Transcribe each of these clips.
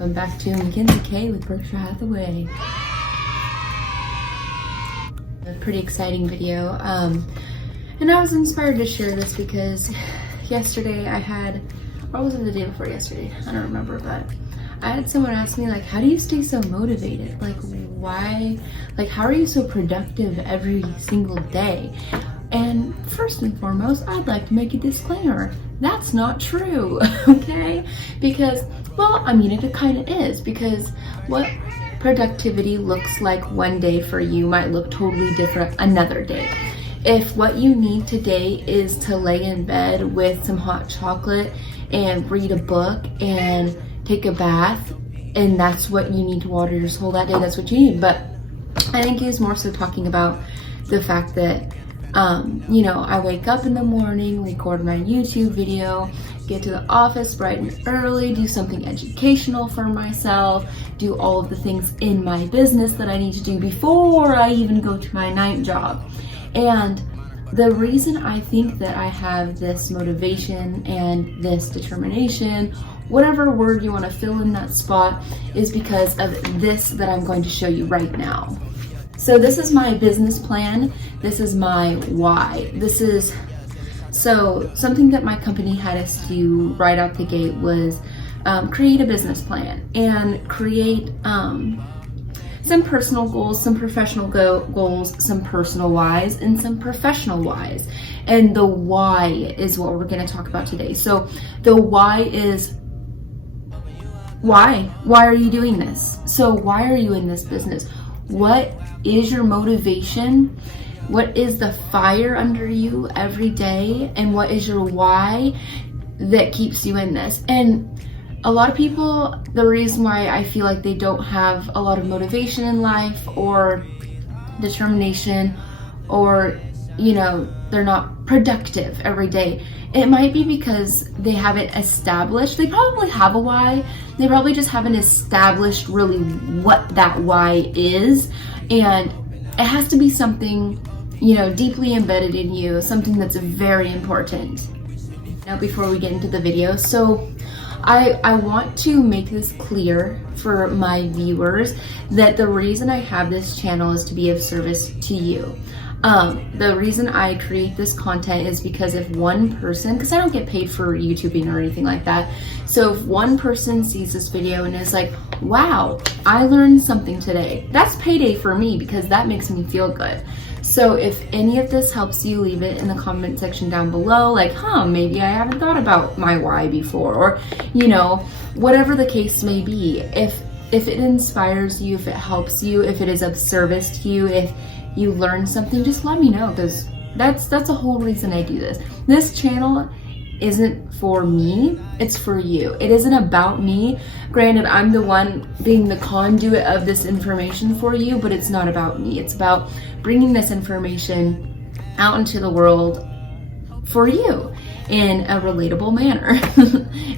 Welcome back to Mackenzie K with Berkshire Hathaway. A pretty exciting video. And I was inspired to share this because yesterday what was it the day before yesterday? I don't remember, but I had someone ask me, like, how do you stay so motivated? Like, why, like, how are you so productive every single day? And first and foremost, I'd like to make a disclaimer. That's not true, okay? Because, well, I mean, it kind of is, because what productivity looks like one day for you might look totally different another day. If what you need today is to lay in bed with some hot chocolate and read a book and take a bath, and that's what you need to water your soul that day, that's what you need. But I think he was more so talking about the fact that I wake up in the morning, record my YouTube video, get to the office bright and early, do something educational for myself, do all of the things in my business that I need to do before I even go to my night job. And the reason I think that I have this motivation and this determination, whatever word you want to fill in that spot, is because of this that I'm going to show you right now. So this is my business plan. This is my why. So something that my company had us do right out the gate was create a business plan and create some personal goals, some professional goals, some personal whys, and some professional whys. And the why is what we're going to talk about today. So the why is, why are you doing this? So why are you in this business? What is your motivation? What is the fire under you every day? And what is your why that keeps you in this? And a lot of people, the reason why I feel like they don't have a lot of motivation in life or determination, or, they're not productive every day, it might be because they haven't established, they probably have a why, they probably just haven't established really what that why is. And it has to be something, deeply embedded in you, something that's very important. Now, before we get into the video, so I want to make this clear for my viewers that the reason I have this channel is to be of service to you. The reason I create this content is because if one person, because I don't get paid for YouTubing or anything like that, so if one person sees this video and is like, wow, I learned something today, that's payday for me, because that makes me feel good. So if any of this helps you, leave it in the comment section down below, like, maybe I haven't thought about my why before, or, whatever the case may be. If it inspires you, if it helps you, if it is of service to you, if you learn something, just let me know, because that's the whole reason I do this. This channel isn't for me, it's for you. It isn't about me. Granted, I'm the one being the conduit of this information for you, but it's not about me. It's about bringing this information out into the world for you in a relatable manner.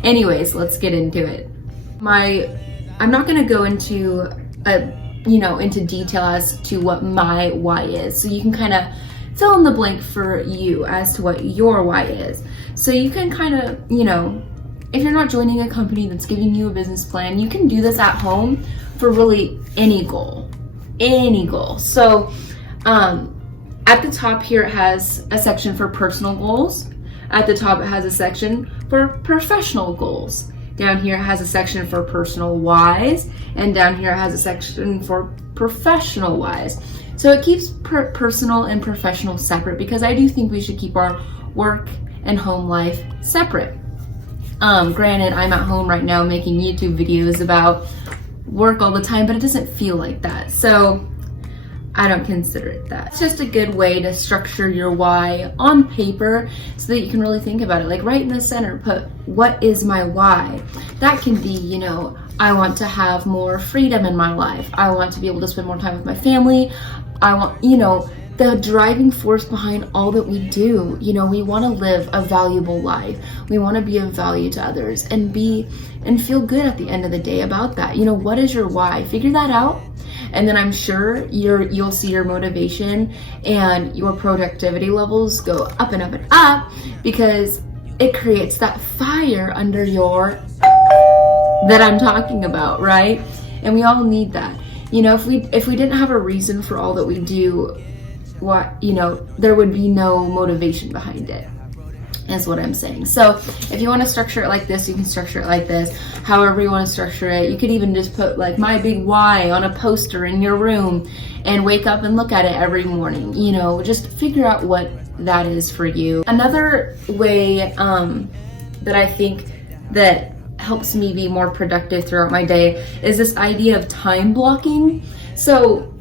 Anyways, let's get into it. I'm not gonna go into into detail as to what my why is, so you can kind of fill in the blank for you as to what your why is. So you can kind of, if you're not joining a company that's giving you a business plan, you can do this at home for really any goal. So at the top here, it has a section for personal goals. At the top, it has a section for professional goals. Down here, it has a section for personal whys, and down here, it has a section for professional whys. So it keeps personal and professional separate, because I do think we should keep our work and home life separate. Granted, I'm at home right now making YouTube videos about work all the time, but it doesn't feel like that. So I don't consider it that. It's just a good way to structure your why on paper so that you can really think about it. Like, right in the center, put, what is my why? That can be, I want to have more freedom in my life. I want to be able to spend more time with my family. I want, the driving force behind all that we do. We want to live a valuable life. We want to be of value to others and feel good at the end of the day about that. What is your why? Figure that out. And then I'm sure you'll see your motivation and your productivity levels go up and up and up, because it creates that fire under your that I'm talking about, right? And we all need that. You know, if we didn't have a reason for all that we do, there would be no motivation behind it, is what I'm saying. So if you want to structure it like this, you can structure it like this. However you want to structure it, you could even just put like my big why on a poster in your room and wake up and look at it every morning. You know, just figure out what that is for you. Another way that I think that helps me be more productive throughout my day is this idea of time blocking. So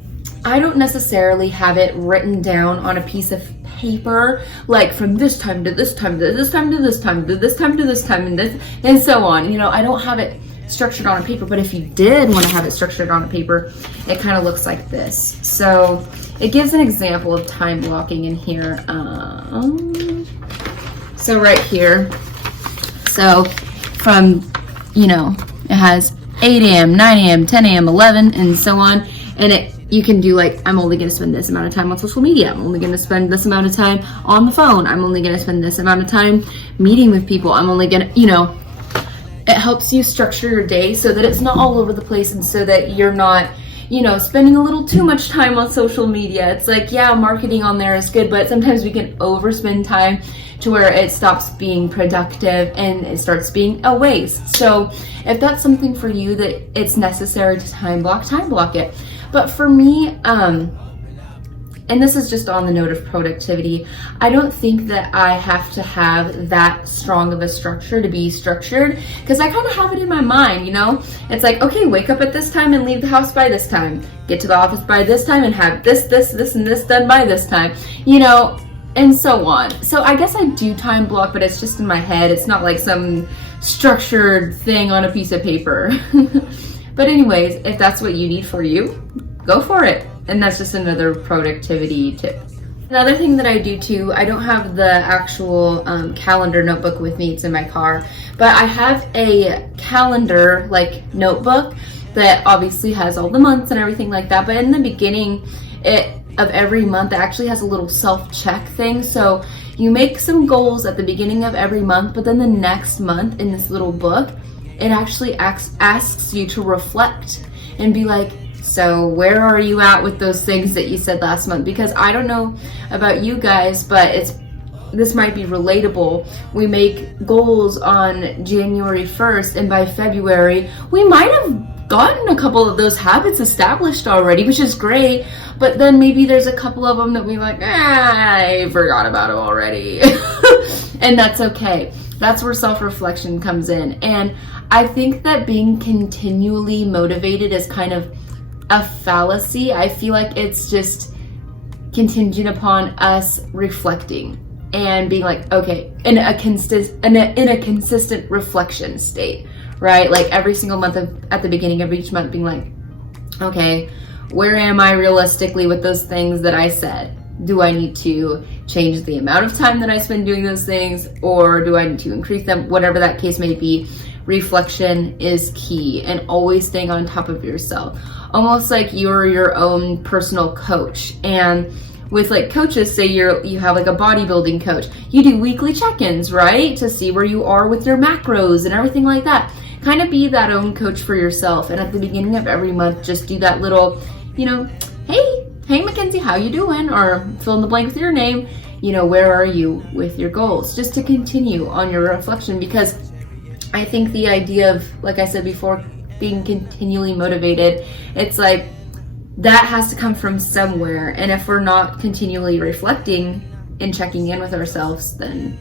I don't necessarily have it written down on a piece of paper, like from this time to this time to this time to this time to this time to this time and this and so on. You know, I don't have it structured on a paper, but if you did want to have it structured on a paper, it kind of looks like this. So it gives an example of time blocking in here. So right here, so from, you know, it has 8 a.m., 9 a.m., 10 a.m., 11, and so on. And you can do like, I'm only going to spend this amount of time on social media. I'm only going to spend this amount of time on the phone. I'm only going to spend this amount of time meeting with people. I'm only going to, you know, it helps you structure your day so that it's not all over the place and so that you're not, you know, spending a little too much time on social media. It's like, yeah, marketing on there is good, but sometimes we can overspend time to where it stops being productive and it starts being a waste. So if that's something for you that it's necessary to time block it. But for me, and this is just on the note of productivity, I don't think that I have to have that strong of a structure to be structured, because I kind of have it in my mind, you know? It's like, okay, wake up at this time and leave the house by this time. Get to the office by this time and have this, and this done by this time, you know, and so on. So I guess I do time block, but it's just in my head. It's not like some structured thing on a piece of paper. But anyways, if that's what you need for you, go for it. And that's just another productivity tip. Another thing that I do too, I don't have the actual calendar notebook with me, it's in my car, but I have a calendar like notebook that obviously has all the months and everything like that. But in the beginning of every month, it actually has a little self-check thing. So you make some goals at the beginning of every month, but then the next month in this little book, it actually asks you to reflect and be like, so where are you at with those things that you said last month? Because I don't know about you guys, but this might be relatable. We make goals on January 1st, and by February, we might have gotten a couple of those habits established already, which is great. But then maybe there's a couple of them that we like, I forgot about them already. And that's okay. That's where self-reflection comes in. And I think that being continually motivated is kind of a fallacy. I feel like it's just contingent upon us reflecting and being like, okay, in a consistent reflection state, right? Like every single month at the beginning of each month being like, okay, where am I realistically with those things that I said? Do I need to change the amount of time that I spend doing those things, or do I need to increase them? Whatever that case may be, reflection is key, and always staying on top of yourself. Almost like you're your own personal coach. And with like coaches, say you have like a bodybuilding coach, you do weekly check-ins, right? To see where you are with your macros and everything like that. Kind of be that own coach for yourself. And at the beginning of every month, just do that little, you know, hey Mackenzie, how you doing? Or fill in the blank with your name. You know, where are you with your goals? Just to continue on your reflection, because I think the idea of, like I said before, being continually motivated, it's like that has to come from somewhere. And if we're not continually reflecting and checking in with ourselves, then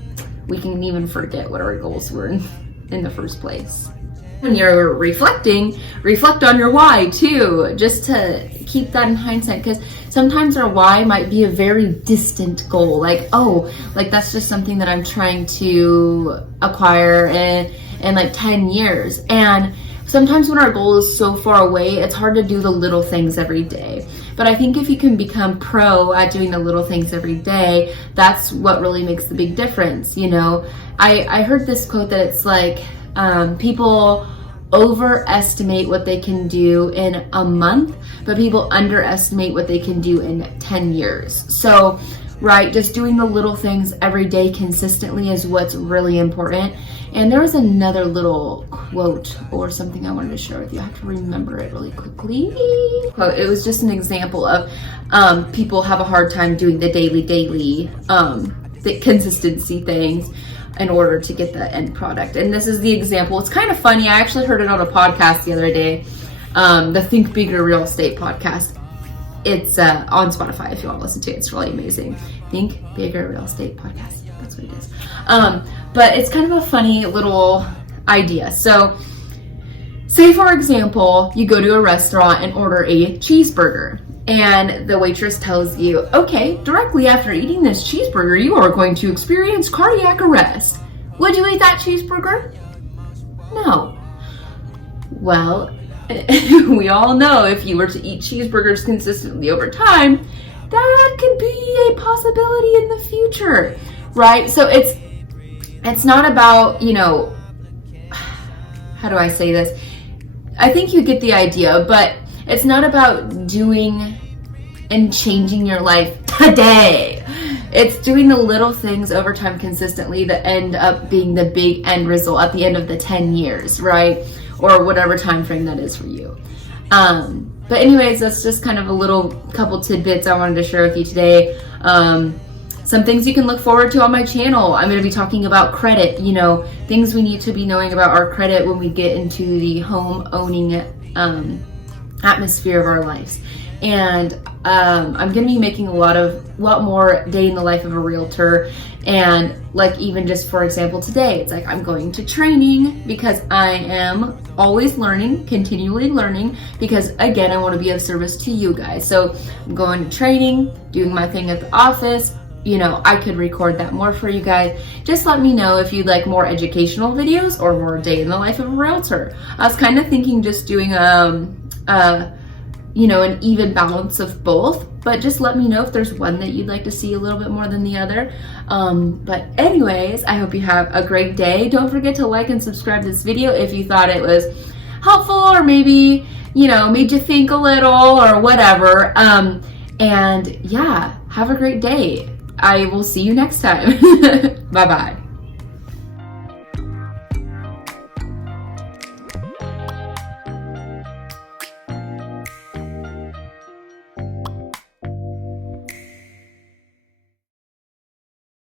we can even forget what our goals were in the first place. When you're reflecting, reflect on your why too, just to keep that in hindsight, because sometimes our why might be a very distant goal, like, oh, like that's just something that I'm trying to acquire in like 10 years. And sometimes when our goal is so far away, it's hard to do the little things every day. But I think if you can become pro at doing the little things every day, that's what really makes the big difference. You know, I heard this quote that it's like, people overestimate what they can do in a month, but people underestimate what they can do in 10 years. So right? Just doing the little things every day consistently is what's really important. And there was another little quote or something I wanted to share with you. I have to remember it really quickly. It was just an example of people have a hard time doing the daily, the consistency things in order to get the end product. And this is the example. It's kind of funny. I actually heard it on a podcast the other day, the Think Bigger Real Estate podcast. It's on Spotify if you want to listen to it. It's really amazing. Think Bigger Real Estate podcast. That's what it is. But it's kind of a funny little idea. So say, for example, you go to a restaurant and order a cheeseburger. And the waitress tells you, okay, directly after eating this cheeseburger, you are going to experience cardiac arrest. Would you eat that cheeseburger? No. Well, we all know if you were to eat cheeseburgers consistently over time, that could be a possibility in the future, right? So it's not about, you know, how do I say this? I think you get the idea, but it's not about doing and changing your life today. It's doing the little things over time consistently that end up being the big end result at the end of the 10 years, right? Or whatever time frame that is for you. But anyways, that's just kind of a little couple tidbits I wanted to share with you today. Some things you can look forward to on my channel. I'm going to be talking about credit, you know, things we need to be knowing about our credit when we get into the home owning atmosphere of our lives. And I'm going to be making a lot more day in the life of a realtor. And like, even just for example today, it's like I'm going to training because I am always learning, continually learning, because again, I want to be of service to you guys. So I'm going to training, doing my thing at the office. You know, I could record that more for you guys. Just let me know if you'd like more educational videos or more day in the life of a realtor. I was kind of thinking just doing you know, an even balance of both, but just let me know if there's one that you'd like to see a little bit more than the other. But anyways, I hope you have a great day. Don't forget to like and subscribe to this video if you thought it was helpful, or maybe, you know, made you think a little or whatever. And yeah, have a great day. I will see you next time. Bye-bye.